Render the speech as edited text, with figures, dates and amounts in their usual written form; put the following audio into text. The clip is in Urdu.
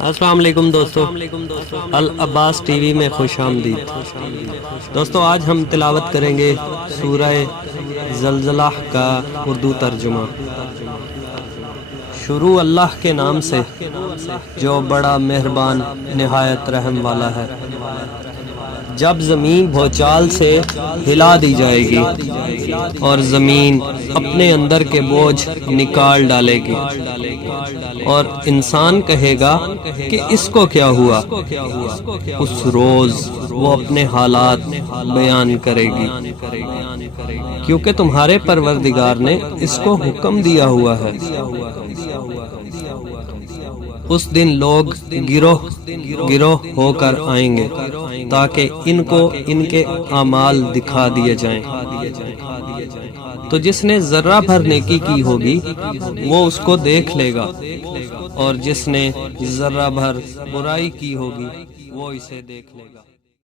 السلام علیکم دوستو، العباس ٹی وی میں خوش آمدید۔ دوستو آج ہم تلاوت کریں گے سورہ زلزلہ کا اردو ترجمہ۔ شروع اللہ کے نام سے جو بڑا مہربان نہایت رحم والا ہے۔ جب زمین بھوچال سے ہلا دی جائے گی اور زمین اپنے اندر کے بوجھ نکال ڈالے گی اور انسان کہے گا کہ اس کو کیا ہوا، اس روز وہ اپنے حالات بیان کرے گی، کیونکہ تمہارے پروردگار نے اس کو حکم دیا ہوا ہے۔ اس دن لوگ گروہ گروہ ہو کر آئیں گے تاکہ ان کو ان کے اعمال دکھا دیے جائیں۔ تو جس نے ذرہ بھر نیکی کی ہوگی وہ اس کو دیکھ لے گا، اور جس نے ذرہ بھر برائی کی ہوگی وہ اسے دیکھ لے گا۔